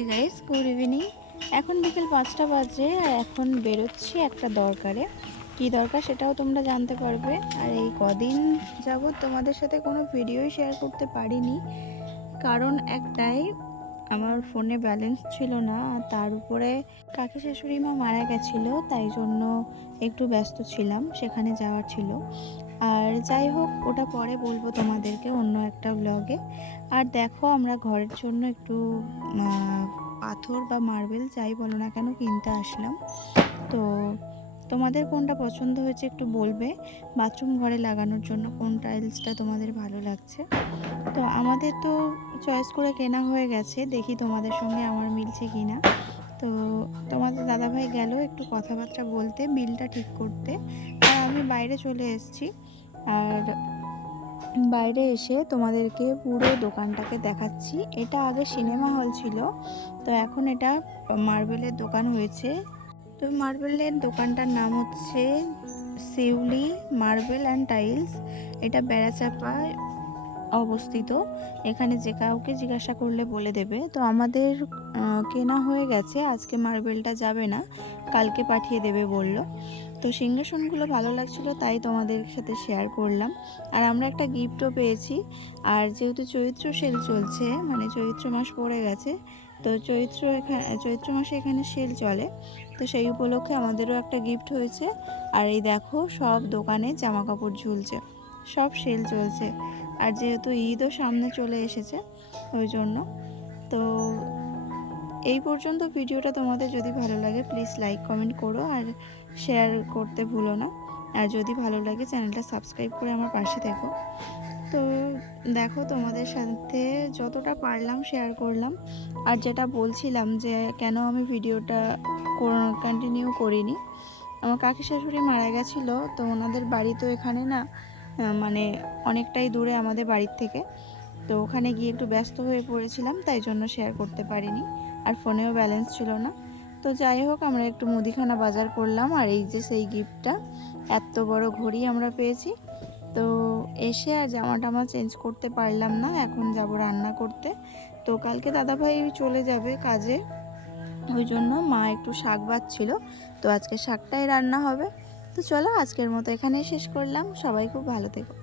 Hi guys good evening এখন বিকেল পাঁচটা বাজে, আর এখন বেরোচ্ছি একটা দরকারে। কি দরকার সেটাও তোমরা জানতে পারবে। আর এই কদিন যাবৎ তোমাদের সাথে কোনো ভিডিওই শেয়ার করতে পারিনি। কারণ একটাই, আমার ফোনে ব্যালেন্স ছিল না, আর তার উপরে কাকি শাশুড়ি মা মারা গেছিল, তাই জন্য একটু ব্যস্ত ছিলাম, সেখানে যাওয়ার ছিল। আর যাই হোক, ওটা পরে বলব তোমাদেরকে অন্য একটা ব্লগে আর দেখো, আমরা ঘরের জন্য একটু পাথর বা মার্বেল যাই বলো না কেন কিনতে আসলাম। তো তোমাদের কোনটা পছন্দ হয়েছে একটু বলবে? বাথরুম ঘরে লাগানোর জন্য কোন টাইলসটা তোমাদের ভালো লাগছে? তো আমাদের তো চয়েস করে কেনা হয়ে গেছে, দেখি তোমাদের সঙ্গে আমার মিলছে কি না তো তোমাদের দাদাভাই গেল একটু কথাবার্তা বলতে বিলটা ঠিক করতে। আর আমি বাইরে চলে এসেছি। আর বাইরে এসে তোমাদেরকে পুরো দোকানটাকে দেখাচ্ছি। এটা আগে সিনেমা হল ছিল, তো এখন এটা মার্বেলের দোকান হয়েছে। তো মার্বেলের দোকানটার নাম হচ্ছে শিউলি মার্বেল অ্যান্ড টাইলস। এটা বেড়াচাপায় অবস্থিত। এখানে যে কাউকে জিজ্ঞাসা করলে বলে দেবে। তো আমাদের কেনা হয়ে গেছে। আজকে মার্বেলটা যাবে না। কালকে পাঠিয়ে দেবে বলল। তো সিংহাসনগুলো ভালো লাগছিল, তাই তোমাদের সাথে শেয়ার করলাম। আর আমরা একটা গিফটও পেয়েছি। আর যেহেতু চৈত্র সেল চলছে মানে চৈত্র মাস পড়ে গেছে, তো চৈত্র এখানে চৈত্র মাসে এখানে সেল চলে। তো সেই উপলক্ষে আমাদেরও একটা গিফট হয়েছে। আর এই দেখো, সব দোকানে জামা কাপড় ঝুলছে। সব সেল চলছে। আর যেহেতু ঈদও সামনে চলে এসেছে, ওই জন্য। তো এই পর্যন্ত ভিডিওটা তোমাদের যদি ভালো লাগে প্লিজ লাইক কমেন্ট করো আর শেয়ার করতে ভুলো না। আর যদি ভালো লাগে, চ্যানেলটা সাবস্ক্রাইব করে আমার পাশে থেকো। তো দেখো, তোমাদের সাথে যতটা পারলাম শেয়ার করলাম। আর যেটা বলছিলাম যে, কেন আমি ভিডিওটা কন্টিনিউ করিনি? আমার কাকি শাশুড়ি মারা গেছিল, তো ওনাদের বাড়ি তো এখানে না মানে অনেকটাই দূরে আমাদের বাড়ির থেকে। তো ওখানে গিয়ে একটু ব্যস্ত হয়ে পড়েছিলাম, তাই জন্য শেয়ার করতে পারিনি। আর ফোনেও ব্যালেন্স ছিল না। তো যাই হোক, আমরা একটু মুদিখানা বাজার করলাম, আর এই যে সেই গিফটটা এত বড় ঘড়ি আমরা পেয়েছি। তো এসে আর জামা টামা চেঞ্জ করতে পারলাম না, এখন যাব রান্না করতে। তো কালকে দাদাভাই চলে যাবে কাজে, ওই জন্য মা একটু শাক বাচ্ছিল। তো আজকে শাকটাই রান্না হবে। তো চলো আজকের মতো এখানে শেষ করলাম। সবাই খুব ভালো থেকো।